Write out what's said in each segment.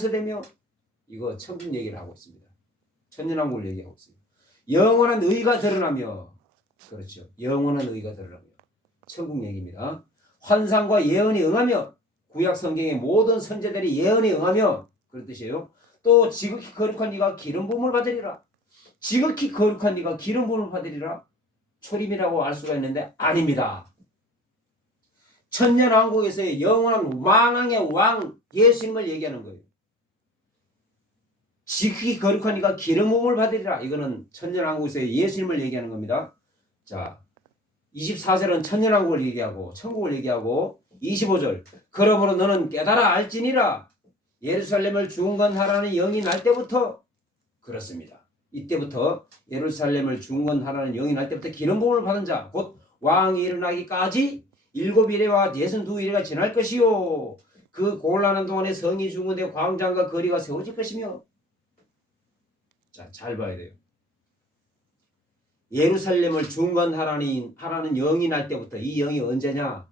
용서되며 이거 천국 얘기를 하고 있습니다. 천년왕국을 얘기하고 있어요. 영원한 의가 드러나며 그렇죠. 영원한 의가 드러나며 천국 얘기입니다. 환상과 예언이 응하며 구약 성경의 모든 선제들이 예언에 응하며 그런 뜻이에요. 또 지극히 거룩한 네가 기름 부음을 받으리라. 지극히 거룩한 네가 기름 부음을 받으리라. 초림이라고 알 수가 있는데 아닙니다. 천년왕국에서의 영원한 왕왕의 왕 예수님을 얘기하는 거예요. 지극히 거룩한 이가 기름 부음을 받으리라. 이거는 천년왕국에서의 예수님을 얘기하는 겁니다. 자, 24절은 천년왕국을 얘기하고 천국을 얘기하고 25절 그러므로 너는 깨달아 알지니라. 예루살렘을 중건하라는 영이 날 때부터 그렇습니다. 이때부터 예루살렘을 중건하라는 영이 날 때부터 기름 부음을 받은 자 곧 왕이 일어나기까지 7일에와 62일에가 지날 것이요. 그 곤란한 동안에 성이 중건되어 광장과 거리가 세워질 것이며. 자, 잘 봐야 돼요. 예루살렘을 중건하라는 영이 날 때부터 이 영이 언제냐?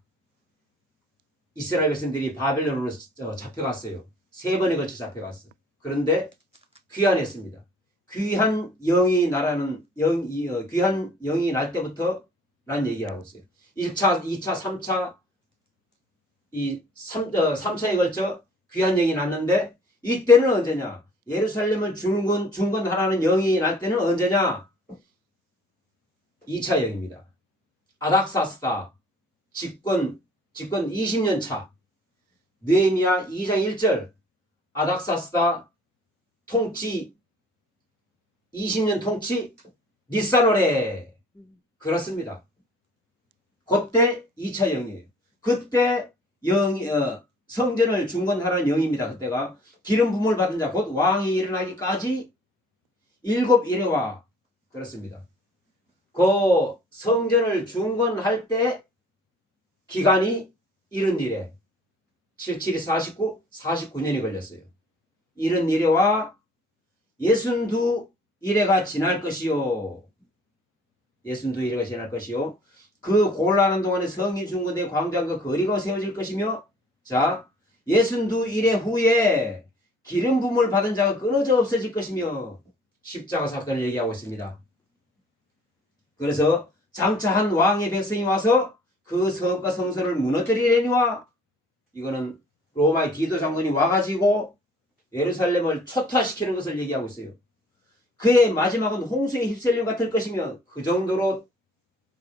이스라엘 백성들이 바벨론으로 잡혀갔어요. 3번에 걸쳐 잡혀갔어요. 그런데 귀환했습니다. 귀한 영이 귀한 영이 날 때부터 라는 얘기를 하고 있어요. 1차, 2차, 3차 3차에 걸쳐 귀한 영이 났는데 이때는 언제냐? 예루살렘을 중건하라는 영이 날 때는 언제냐? 2차 영입니다. 아닥사스다 집권 20년 차 느헤미야 2장 1절 아닥사스다 통치 20년 통치 니사노레 그렇습니다. 그때 2차 영이에요. 그때 성전을 중건하라는 영입니다. 그때가 기름 부음을 받은 자 곧 왕이 일어나기까지 7일에와 그렇습니다. 그 성전을 중건할 때 기간이 70일에 77이 49년이 걸렸어요. 70일에와 62일에가 지날 것이요. 62일에가 지날 것이요. 그 곤란한 동안에 성이 중건되어 광장과 거리가 세워질 것이며 자 62일의 후에 기름 부음을 받은 자가 끊어져 없어질 것이며 십자가 사건을 얘기하고 있습니다. 그래서 장차 한 왕의 백성이 와서 그 성읍과 성소를 무너뜨리려니와 이거는 로마의 디도 장군이 와가지고 예루살렘을 초토화시키는 것을 얘기하고 있어요. 그의 마지막은 홍수에 휩쓸림 같을 것이며 그 정도로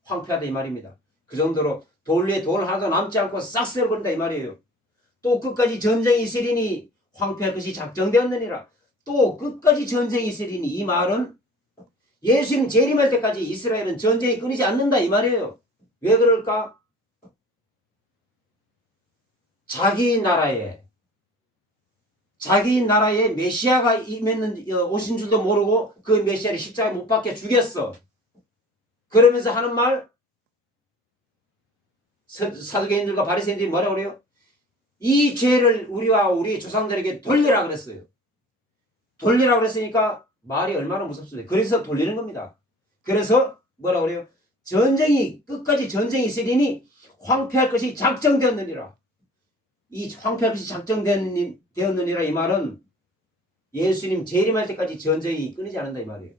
황폐하다 이 말입니다. 그 정도로 돌 위에 돌 하나도 남지 않고 싹 쓸어버린다 이 말이에요. 또 끝까지 전쟁이 있으리니 황폐할 것이 작정되었느니라. 또 끝까지 전쟁이 있으리니 이 말은 예수님 재림할 때까지 이스라엘은 전쟁이 끊이지 않는다 이 말이에요. 왜 그럴까? 자기 나라에 메시아가 오신 줄도 모르고 그 메시아를 십자가에 못 박혀 죽였어. 그러면서 하는 말 사두개인들과 바리새인들이 뭐라고 그래요? 이 죄를 우리와 우리 조상들에게 돌리라 그랬어요. 돌리라 그랬으니까 말이 얼마나 무섭습니까? 그래서 돌리는 겁니다. 그래서 뭐라고 그래요? 끝까지 전쟁이 있으리니 황폐할 것이 작정되었느니라. 이 황폐할 것이 작정되었느니라 이 말은 예수님 재림할 때까지 전쟁이 끊이지 않는다 이 말이에요.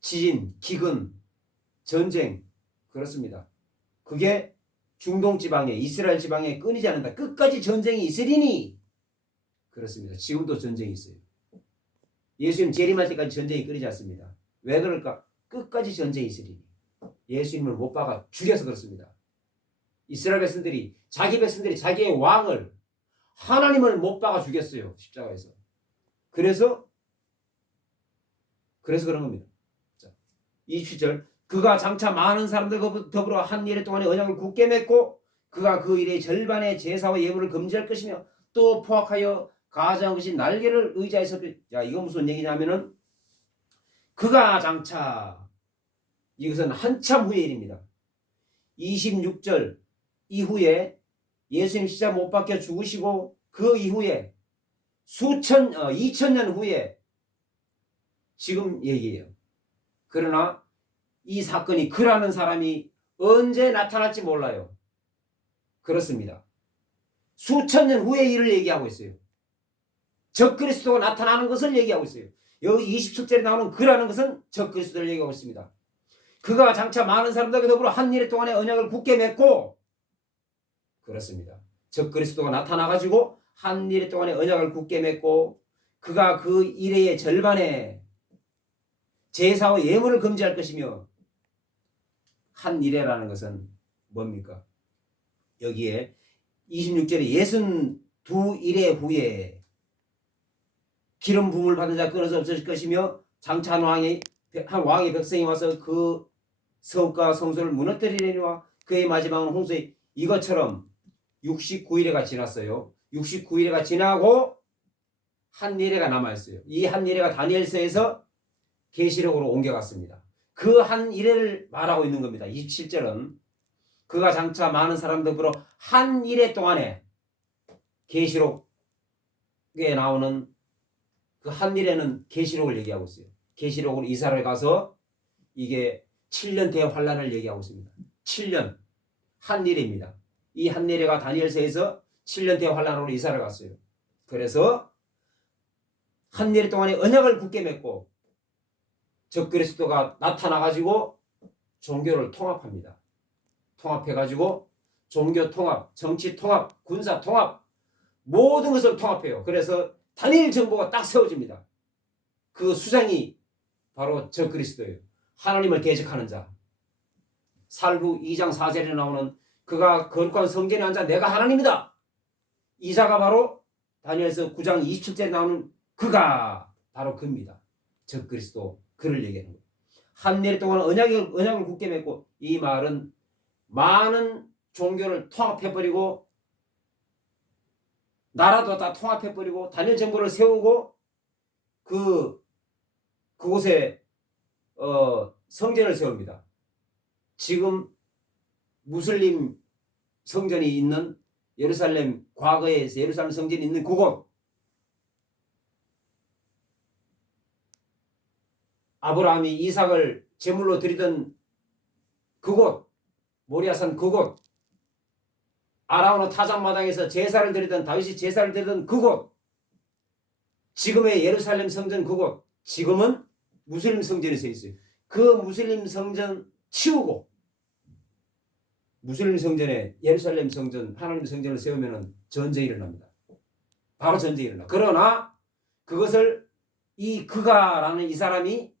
지진, 기근, 전쟁 그렇습니다. 그게 중동 지방에 이스라엘 지방에 끊이지 않는다. 끝까지 전쟁이 있으리니 그렇습니다. 지금도 전쟁이 있어요. 예수님 재림할 때까지 전쟁이 끊이지 않습니다. 왜 그럴까? 끝까지 전쟁이 있으리니 예수님을 못 박아 죽여서 그렇습니다. 이스라엘 백성들이 자기 백성들이 자기의 왕을 하나님을 못 박아 죽였어요. 십자가에서. 그래서 그런 겁니다. 자, 27절 그가 장차 많은 사람들과 더불어 한 일에 동안에 언약을 굳게 맺고 그가 그 일의 절반의 제사와 예물을 금지할 것이며 또 포악하여 가증한 것이 날개를 의지하여 자 이거 무슨 얘기냐면은 그가 장차 이것은 한참 후의 일입니다. 26절 이후에 예수님 십자가 못 박혀 죽으시고 그 이후에 2000년 후에 지금 얘기예요. 그러나 이 사건이 그라는 사람이 언제 나타날지 몰라요. 그렇습니다. 수천 년 후의 일을 얘기하고 있어요. 적그리스도가 나타나는 것을 얘기하고 있어요. 여기 27절에 나오는 그라는 것은 적그리스도를 얘기하고 있습니다. 그가 장차 많은 사람들과 더불어 한 일에 동안에 언약을 굳게 맺고, 그렇습니다. 적그리스도가 나타나가지고 한 일에 동안에 언약을 굳게 맺고, 그가 그 일의 절반에 제사와 예물을 금지할 것이며, 한 일에라는 것은 뭡니까? 여기에 26절에 62일의 후에 기름 부음을 받은 자 끊어서 없어질 것이며, 장차 한 왕의 백성이 와서 그 성과 성소를 무너뜨리려니와 그의 마지막은 홍수에, 이것처럼 69일회가 지났어요. 69일회가 지나고 한 일회가 남아있어요. 이 한 일회가 다니엘서에서 계시록으로 옮겨갔습니다. 그 한 일회를 말하고 있는 겁니다. 27절은 그가 장차 많은 사람들 보러 한 일회 동안에, 계시록에 나오는 그 한 일회는 계시록을 얘기하고 있어요. 계시록으로 이사를 가서 이게 7년 대환란을 얘기하고 있습니다. 7년 한 일회입니다. 이 한 일회가 다니엘서에서 7년 대환란으로 이사를 갔어요. 그래서 한 일회 동안에 언약을 굳게 맺고 적그리스도가 나타나가지고 종교를 통합합니다. 통합해가지고 종교 통합, 정치 통합, 군사 통합, 모든 것을 통합해요. 그래서 단일 정부가 딱 세워집니다. 그 수장이 바로 적그리스도예요. 하나님을 대적하는 자. 살구 2장 4절에 나오는 그가 거룩한 성전에 앉아 내가 하나님이다, 이 자가 바로 다니엘서 9장 27절에 나오는 그가 바로 그입니다. 적그리스도, 그를 얘기하는 거예요. 한 일 동안 언약을 굳게 맺고, 이 말은 많은 종교를 통합해버리고 나라도 다 통합해버리고 단일 정부를 세우고 그곳에 성전을 세웁니다. 지금 무슬림 성전이 있는 예루살렘, 과거에 예루살렘 성전이 있는 그곳, 아브라함이 이삭을 제물로 드리던 그곳, 모리아산 그곳, 아라우나 타작마당에서 제사를 드리던, 다윗이 제사를 드리던 그곳, 지금의 예루살렘 성전 그곳, 지금은 무슬림 성전이 서 있어요. 그 무슬림 성전 치우고 무슬림 성전에 예루살렘 성전, 하나님 성전을 세우면 전쟁이 일어납니다. 바로 전쟁이 일어나. 그러나 그것을 이 그가라는 이 사람이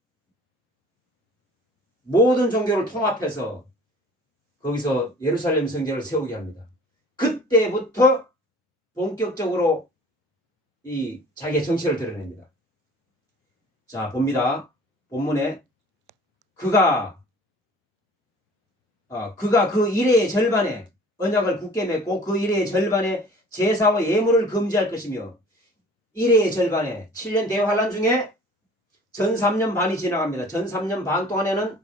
모든 종교를 통합해서 거기서 예루살렘 성전을 세우게 합니다. 그때부터 본격적으로 이 자기의 정체를 드러냅니다. 자, 봅니다. 본문에 그가 그 일의 절반에 언약을 굳게 맺고 그 일의 절반에 제사와 예물을 금지할 것이며, 일의 절반에 7년 대환란 중에 전 3년 반이 지나갑니다. 전 3년 반 동안에는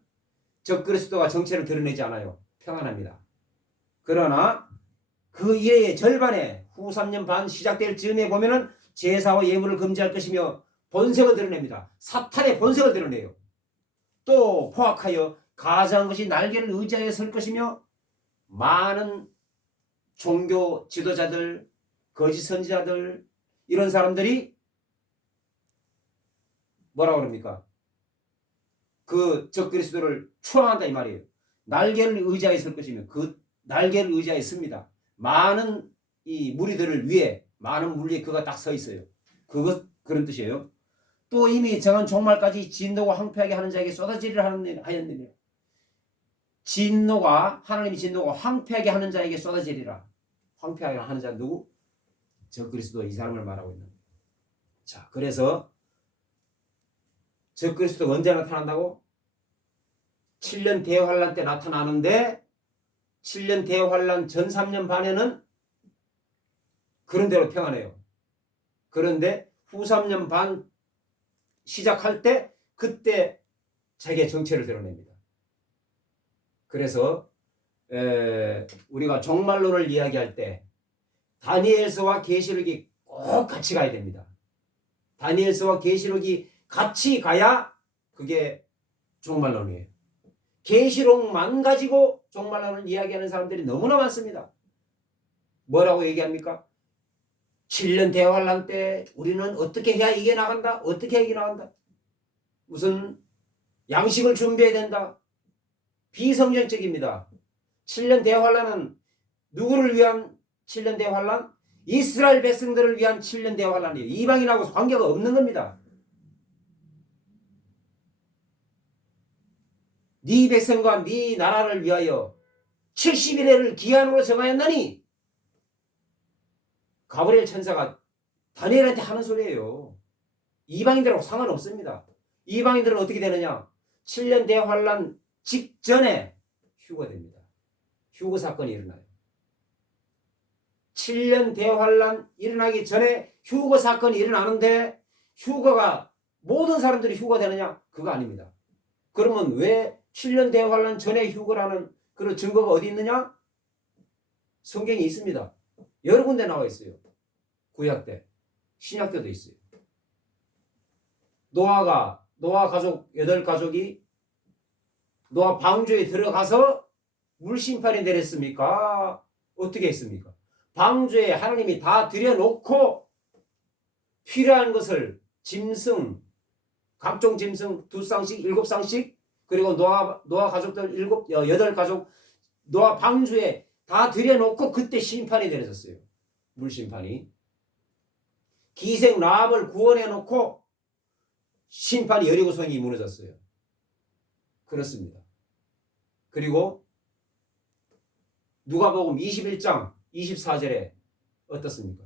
적그리스도가 정체를 드러내지 않아요. 평안합니다. 그러나 그 일의 절반에 후 3년 반 시작될 즈음에 보면은 제사와 예물을 금지할 것이며 본색을 드러냅니다. 사탄의 본색을 드러내요. 또 포악하여 가장한 것이 날개를 의지하여 설 것이며, 많은 종교 지도자들, 거짓 선지자들, 이런 사람들이 뭐라고 그럽니까? 그 적그리스도를 추앙한다 이 말이에요. 날개를 의지하여 설 것이며, 그 날개를 의지하여 씁니다. 많은 이 무리들을 위해, 많은 무리에 그가 딱 서 있어요. 그런 뜻이에요. 또 이미 정한 종말까지 진노가 황폐하게 하는 자에게 쏟아지리라 하였느니라. 하나님의 진노가 황폐하게 하는 자에게 쏟아지리라. 황폐하게 하는 자 누구? 적그리스도, 이 사람을 말하고 있는. 자, 그래서 적그리스도가 언제 나타난다고? 7년 대환란 때 나타나는데, 7년 대환란 전 3년 반에는 그런 대로 평안해요. 그런데 후 3년 반 시작할 때, 그때 자기의 정체를 드러냅니다. 그래서 우리가 종말론을 이야기할 때 다니엘서와 계시록이 꼭 같이 가야 됩니다. 다니엘서와 계시록이 같이 가야 그게 종말론이에요. 계시록만 가지고 종말론을 이야기하는 사람들이 너무나 많습니다. 뭐라고 얘기합니까? 7년 대환란 때 우리는 어떻게 해야 이겨나간다? 어떻게 해야 이겨나간다? 무슨 양식을 준비해야 된다? 비성경적입니다. 7년 대환란은 누구를 위한 7년 대환란? 이스라엘 백성들을 위한 7년 대환란이에요. 이방인하고 관계가 없는 겁니다. 네 백성과 네 나라를 위하여 70일을 기한으로 정하였나니 가브리엘 천사가 다니엘한테 하는 소리예요. 이방인들하고 상관없습니다. 이방인들은 어떻게 되느냐? 7년 대환란 직전에 휴거됩니다. 휴거 사건이 일어나요. 7년 대환란 일어나기 전에 휴거 사건이 일어나는데 휴거가 모든 사람들이 휴거되느냐? 그거 아닙니다. 그러면 왜 7년 대환란 전에 휴거라는 그런 증거가 어디 있느냐? 성경이 있습니다. 여러 군데 나와 있어요. 구약 때, 신약 때도 있어요. 노아 가족 8가족이 노아 방주에 들어가서 물심판이 내렸습니까? 어떻게 했습니까? 방주에 하나님이 다 들여놓고 필요한 것을 짐승, 각종 짐승 2쌍씩, 7쌍씩, 그리고 노아 가족들 8가족 노아 방주에 다 들여놓고 그때 심판이 내려졌어요. 물심판이. 기생 라합을 구원해놓고 심판이 여리고성이 무너졌어요. 그렇습니다. 그리고 누가복음 21장 24절에 어떻습니까?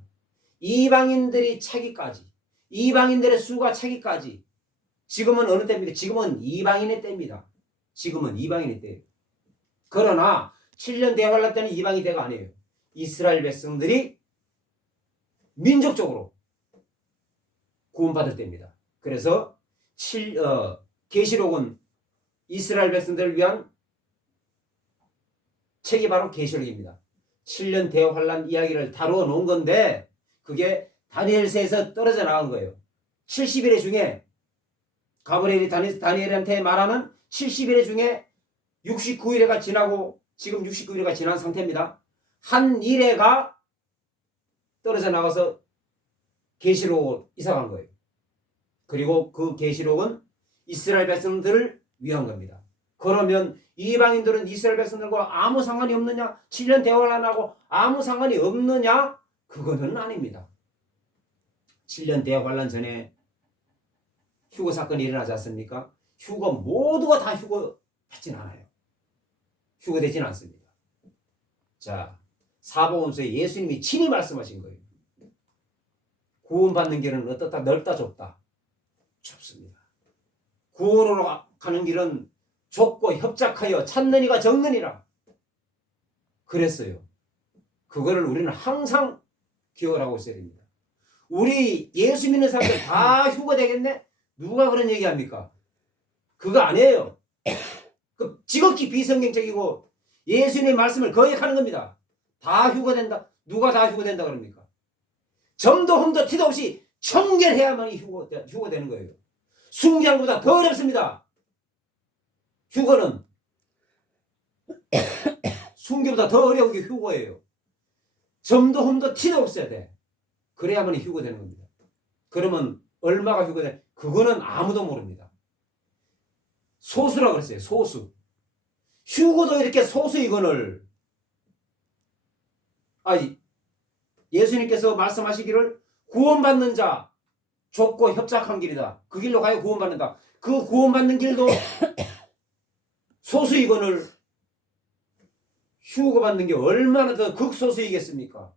이방인들이 차기까지, 이방인들의 수가 차기까지. 지금은 어느 때입니까? 지금은 이방인의 때입니다. 지금은 이방인의 때예요. 그러나 7년 대환란 때는 이방인 때가 아니에요. 이스라엘 백성들이 민족적으로 구원받을 때입니다. 그래서 계시록은 이스라엘 백성들을 위한 책이 바로 계시록입니다. 7년 대환란 이야기를 다루어 놓은 건데 그게 다니엘서에서 떨어져 나온 거예요. 70일 중에 가브리엘이 다니엘한테 말하는 70일 중에 69일가 지나고 지금 69일가 지난 상태입니다. 한 일회가 떨어져 나가서 계시록으로 이사간 거예요. 그리고 그 계시록은 이스라엘 백성들을 위한 겁니다. 그러면 이방인들은 이스라엘 백성들과 아무 상관이 없느냐? 7년 대환란하고 아무 상관이 없느냐? 그거는 아닙니다. 7년 대환란 전에 휴거 사건이 일어나지 않습니까? 휴거 모두가 다 휴거 받진 않아요. 휴거되진 않습니다. 자, 사복음서에 예수님이 친히 말씀하신 거예요. 구원받는 길은 어떻다? 넓다 좁다? 좁습니다. 구원으로 가는 길은 좁고 협착하여 찾는 이가 적느니라 그랬어요. 그거를 우리는 항상 기억을 하고 있어야 됩니다. 우리 예수 믿는 사람들 다 휴거되겠네? 누가 그런 얘기합니까? 그거 아니에요. 그 지극히 비성경적이고 예수님의 말씀을 거역하는 겁니다. 다 휴거된다. 누가 다 휴거된다 그럽니까? 점도 흠도 티도 없이 청결해야만 휴거되는 거예요. 순교보다 더 어렵습니다. 휴거는 순교보다 더 어려운 게 휴거예요. 점도 흠도 티도 없어야 돼. 그래야만 휴거되는 겁니다. 그러면 얼마가 휴거돼? 그거는 아무도 모릅니다. 소수라고 그랬어요. 소수. 휴거도 이렇게 소수이거늘 예수님께서 말씀하시기를 구원받는 자 좁고 협착한 길이다. 그 길로 가야 구원받는다. 그 구원받는 길도 소수이거늘 휴거받는 게 얼마나 더 극소수이겠습니까?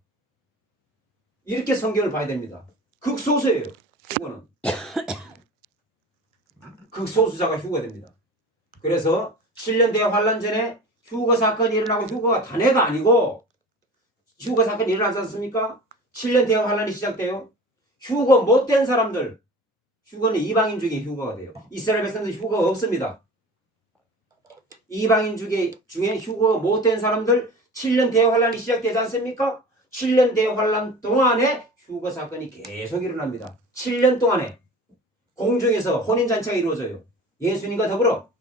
이렇게 성경을 봐야 됩니다. 극소수예요. 휴거는. 극소수자가 휴거됩니다. 그래서 7년 대환란 전에 휴거 사건이 일어나고 휴거가 단해가 아니고 휴거 사건이 일어나지 않습니까? 7년 대환란이 시작돼요. 휴거 못된 사람들, 휴거는 이방인 중에 휴거가 돼요. 이스라엘 백성들 휴거가 없습니다. 이방인 중에 휴거가 못된 사람들 7년 대환란이 시작되지 않습니까? 7년 대환란 동안에 휴거 사건이 계속 일어납니다. 7년 동안에 공중에서 혼인잔치가 이루어져요. 예수님과 더불어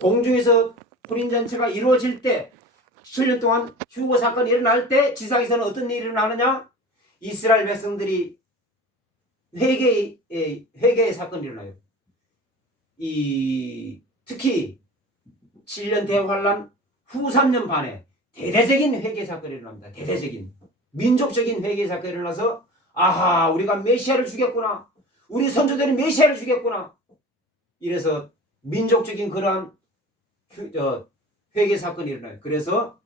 공중에서 혼인잔치가 이루어질 때 7년 동안 휴거 사건이 일어날 때 지상에서는 어떤 일이 일어나느냐? 이스라엘 백성들이 회개의 사건이 일어나요. 특히 7년 대환란 후 3년 반에 대대적인 회개 사건이 일어납니다. 대대적인 민족적인 회개 사건이 일어나서 아하, 우리가 메시아를 죽였구나. 우리 선조들이 메시아를 죽였구나. 이래서 민족적인 그러한 회개 사건이 일어나요. 그래서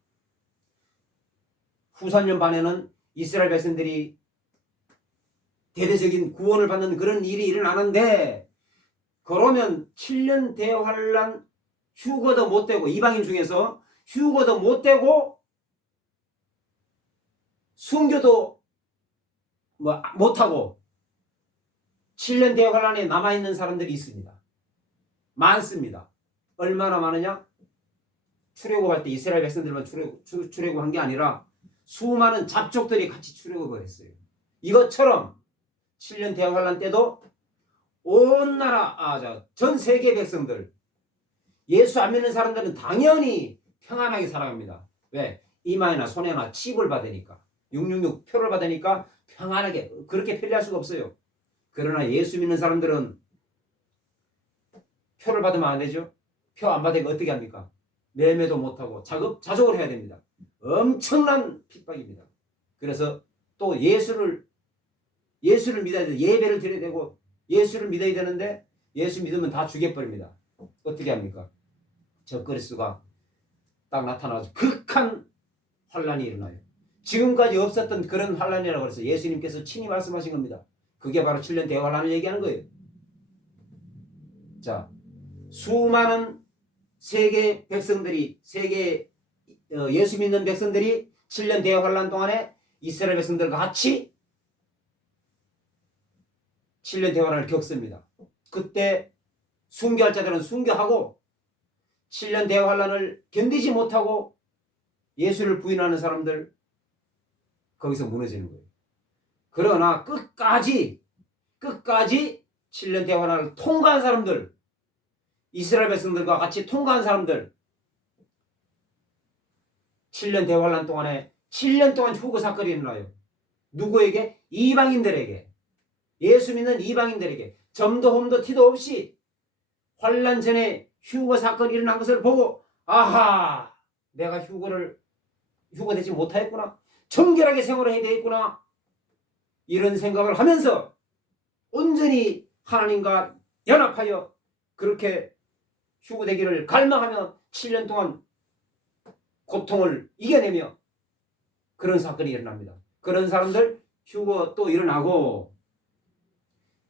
후 3년 반에는 이스라엘 백성들이 대대적인 구원을 받는 그런 일이 일어나는데, 그러면 7년 대환란 휴거도 못되고, 이방인 중에서 휴거도 못되고 순교도 못하고 7년 대환란에 남아있는 사람들이 있습니다. 많습니다. 얼마나 많으냐? 출애굽할 때 이스라엘 백성들만 출애굽한 게 아니라 수많은 잡족들이 같이 출애굽을 했어요. 이것처럼 7년 대환란 때도 온 나라, 전 세계 백성들, 예수 안 믿는 사람들은 당연히 평안하게 살아갑니다. 왜? 이마에나 손에나 칩을 받으니까, 666 표를 받으니까 평안하게, 그렇게 편리할 수가 없어요. 그러나 예수 믿는 사람들은 표를 받으면 안 되죠. 표 안 받으니까 어떻게 합니까? 매매도 못하고 자족을 해야 됩니다. 엄청난 핍박입니다. 그래서 또 예수를 믿어야 돼. 예배를 드려야 되고 예수를 믿어야 되는데, 예수 믿으면 다 죽여버립니다. 어떻게 합니까? 적그리스도가 딱 나타나서 극한 환란이 일어나요. 지금까지 없었던 그런 환란이라고 해서 예수님께서 친히 말씀하신 겁니다. 그게 바로 7년 대환란을 얘기하는 거예요. 자, 수많은 세계 백성들이, 예수 믿는 백성들이 7년 대환란 동안에 이스라엘 백성들과 같이 7년 대환란을 겪습니다. 그때 순교할 자들은 순교하고 7년 대환란을 견디지 못하고 예수를 부인하는 사람들, 거기서 무너지는 거예요. 그러나 끝까지 7년 대환란을 통과한 사람들, 이스라엘 백성들과 같이 통과한 사람들, 7년 대환란 동안에 7년 동안 휴거 사건이 일어나요. 누구에게? 이방인들에게. 예수 믿는 이방인들에게 점도 홈도 티도 없이 환란 전에 휴거 사건이 일어난 것을 보고, 아하, 내가 휴거되지 못하였구나, 정결하게 생활을 해야 되겠구나, 이런 생각을 하면서 온전히 하나님과 연합하여 그렇게 휴거되기를 갈망하며 7년 동안 고통을 이겨내며 그런 사건이 일어납니다. 그런 사람들 휴거 또 일어나고,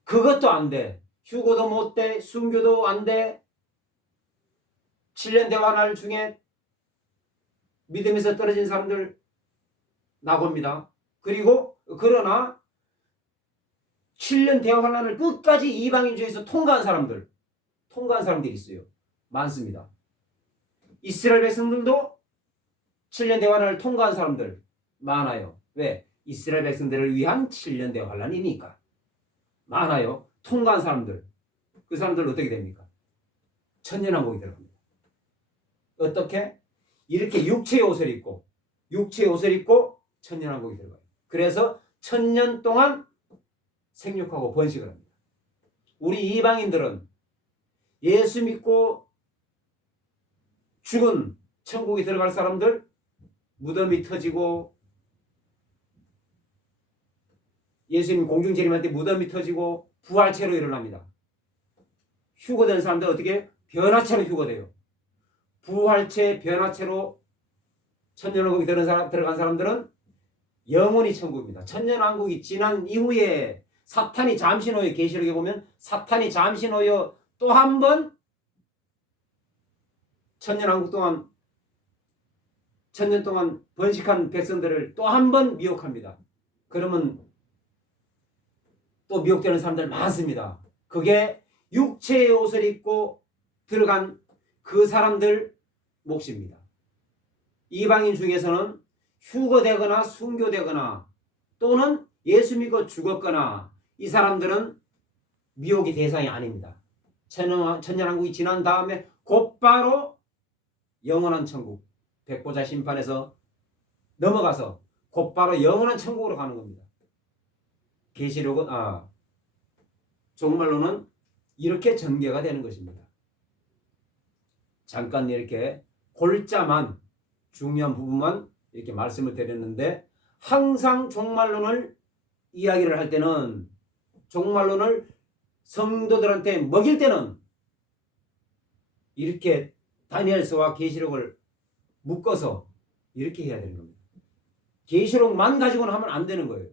그것도 안 돼. 휴거도 못 돼. 순교도 안 돼. 7년 대환란 중에 믿음에서 떨어진 사람들 나옵니다. 그리고 그러나 7년 대환란을 끝까지 이방인 중에서 통과한 사람들이 있어요. 많습니다. 이스라엘 백성들도 7년 대환란을 통과한 사람들 많아요. 왜? 이스라엘 백성들을 위한 7년 대환란이니까 많아요. 통과한 사람들. 그 사람들은 어떻게 됩니까? 천년왕국이 들어갑니다. 어떻게? 이렇게 육체의 옷을 입고 천년왕국이 들어가요. 그래서 1000년 동안 생육하고 번식을 합니다. 우리 이방인들은 예수 믿고 죽은 천국에 들어갈 사람들, 무덤이 터지고, 예수님 공중재림할 때 무덤이 터지고 부활체로 일어납니다. 휴거된 사람들 어떻게? 변화체로 휴거돼요. 부활체, 변화체로 천년왕국에 들어간 사람들은 영원히 천국입니다. 천년왕국이 지난 이후에 사탄이 잠시 놓여, 계시록에 보면 사탄이 잠시 놓여 또 한 번 천년왕국 동안, 천년 동안 번식한 백성들을 또 한 번 미혹합니다. 그러면 또 미혹되는 사람들 많습니다. 그게 육체의 옷을 입고 들어간 그 사람들 몫입니다. 이방인 중에서는 휴거되거나 순교되거나 또는 예수 믿고 죽었거나 이 사람들은 미혹의 대상이 아닙니다. 천년왕국이 지난 다음에 곧바로 영원한 천국, 백보자 심판에서 넘어가서 곧바로 영원한 천국으로 가는 겁니다. 계시록은 종말론은 이렇게 전개가 되는 것입니다. 잠깐 이렇게 골자만 중요한 부분만 이렇게 말씀을 드렸는데 항상 종말론을 이야기를 할 때는 종말론을 성도들한테 먹일 때는 이렇게 다니엘서와 계시록을 묶어서 이렇게 해야 되는 겁니다. 계시록만 가지고는 하면 안 되는 거예요.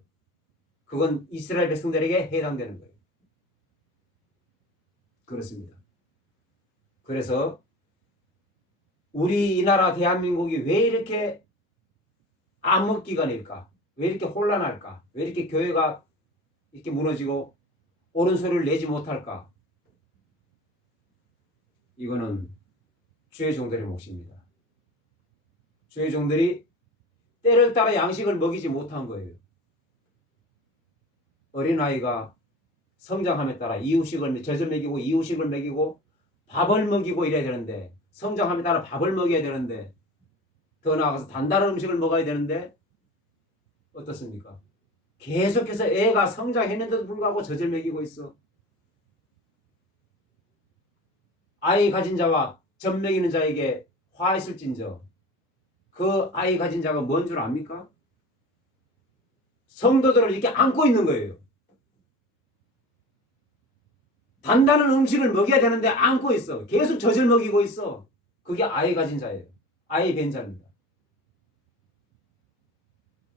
그건 이스라엘 백성들에게 해당되는 거예요. 그렇습니다. 그래서 우리 이 나라 대한민국이 왜 이렇게 암흑기간일까? 왜 이렇게 혼란할까? 왜 이렇게 교회가 이렇게 무너지고 옳은 소리를 내지 못할까? 이거는 주의 종들의 몫입니다. 주의 종들이 때를 따라 양식을 먹이지 못한 거예요. 어린아이가 성장함에 따라 이유식을 젖을 먹이고 이유식을 먹이고 밥을 먹이고 이래야 되는데 성장함에 따라 밥을 먹여야 되는데 더 나아가서 단단한 음식을 먹어야 되는데 어떻습니까? 계속해서 애가 성장했는데도 불구하고 젖을 먹이고 있어. 아이 가진 자와 젖 먹이는 자에게 화있을진저 그 아이 가진 자가 뭔 줄 압니까? 성도들을 이렇게 안고 있는 거예요. 단단한 음식을 먹여야 되는데 안고 있어. 계속 젖을 먹이고 있어. 그게 아이 가진 자예요. 아이 뵌 자입니다.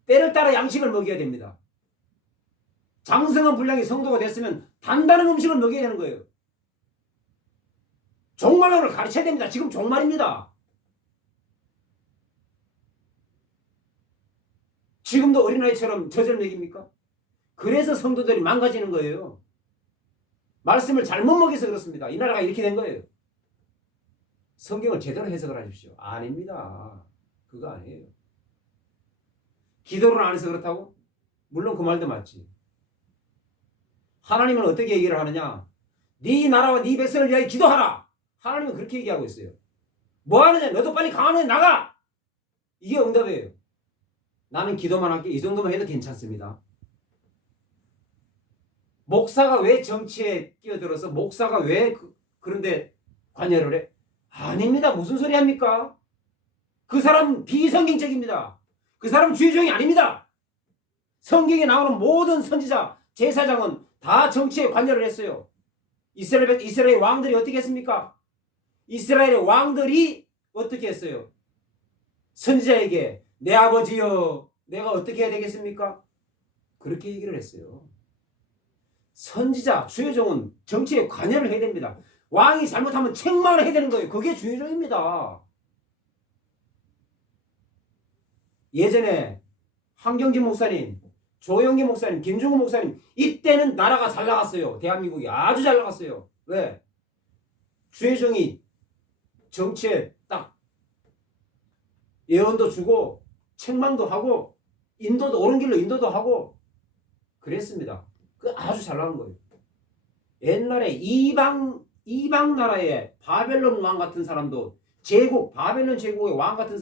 때를 따라 양식을 먹여야 됩니다. 장성한 분량의 성도가 됐으면 단단한 음식을 먹여야 되는 거예요. 종말론을 가르쳐야 됩니다. 지금 종말입니다. 지금도 어린아이처럼 젖을 먹입니까? 그래서 성도들이 망가지는 거예요. 말씀을 잘못 먹여서 그렇습니다. 이 나라가 이렇게 된 거예요. 성경을 제대로 해석을 하십시오. 아닙니다. 그거 아니에요. 기도를 안 해서 그렇다고? 물론 그 말도 맞지. 하나님은 어떻게 얘기를 하느냐? 네 나라와 네 백성을 위하여 기도하라. 하나님은 그렇게 얘기하고 있어요. 뭐 하느냐? 너도 빨리 강한 데 나가. 이게 응답이에요. 나는 기도만 할게. 이 정도만 해도 괜찮습니다. 목사가 왜 정치에 끼어들어서 목사가 왜 그런데 관여를 해? 아닙니다. 무슨 소리 합니까? 그 사람 비성경적입니다. 그 사람 주의종이 아닙니다. 성경에 나오는 모든 선지자, 제사장은 다 정치에 관여를 했어요. 이스라엘 왕들이 어떻게 했습니까? 이스라엘의 왕들이 어떻게 했어요? 선지자에게 내 아버지여 내가 어떻게 해야 되겠습니까? 그렇게 얘기를 했어요. 선지자, 주의종은 정치에 관여를 해야 됩니다. 왕이 잘못하면 책망을 해야 되는 거예요. 그게 주의종입니다. 예전에 한경진 목사님, 조영기 목사님, 김중우 목사님 이때는 나라가 잘 나갔어요. 대한민국이 아주 잘 나갔어요. 왜? 주의종이 정치에 딱 예언도 주고 책망도 하고 인도도 옳은 길로 인도도 하고 그랬습니다. 그 아주 잘 나간 거예요. 옛날에 이방 나라의 바벨론 왕 같은 사람도 바벨론 제국의 왕 같은